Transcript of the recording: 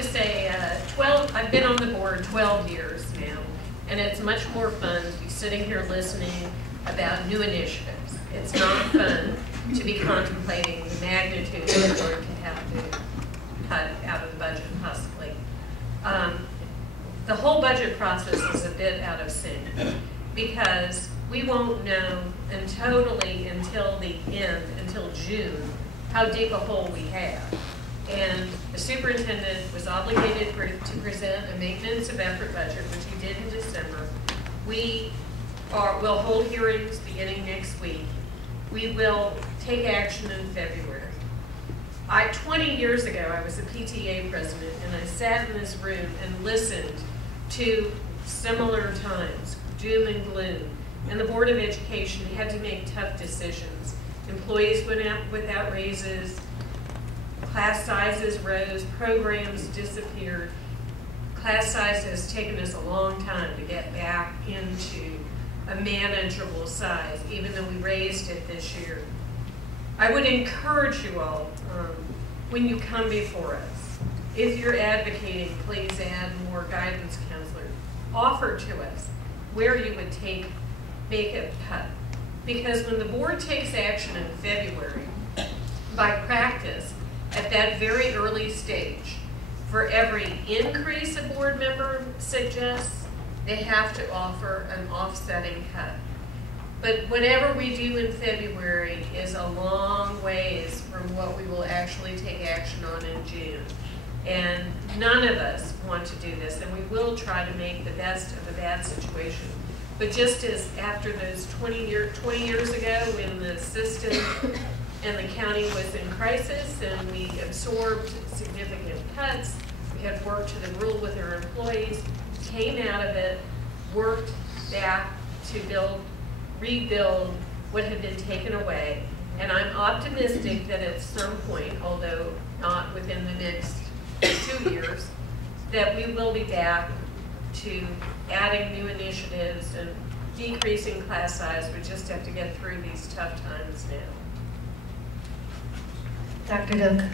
to say, I've been on the board 12 years now, and it's much more fun to be sitting here listening about new initiatives. It's not fun to be contemplating the magnitude we're going to have to cut out of the budget, possibly. The whole budget process is a bit out of sync because we won't know until the end, until June, how deep a hole we have. And the superintendent was obligated to present a maintenance of effort budget, which he did in December. We'll hold hearings beginning next week. We will take action in February. 20 years ago, I was a PTA president, and I sat in this room and listened to similar times, doom and gloom. And the Board of Education had to make tough decisions. Employees went out without raises, class sizes rose, programs disappeared. Class size has taken us a long time to get back into a manageable size, even though we raised it this year. I would encourage you all, when you come before us, if you're advocating, please add more guidance counselors. Offer to us where you would make a cut. Because when the board takes action in February, by practice, at that very early stage, for every increase a board member suggests, they have to offer an offsetting cut. But whatever we do in February is a long ways from what we will actually take action on in June. And none of us want to do this, and we will try to make the best of a bad situation. But just as after those 20 years ago when the system and the county was in crisis and we absorbed significant cuts, we had worked to the rule with our employees, came out of it, worked back to rebuild what had been taken away. And I'm optimistic that at some point, although not within the next 2 years, that we will be back to adding new initiatives and decreasing class size. We just have to get through these tough times now. Dr. Duke.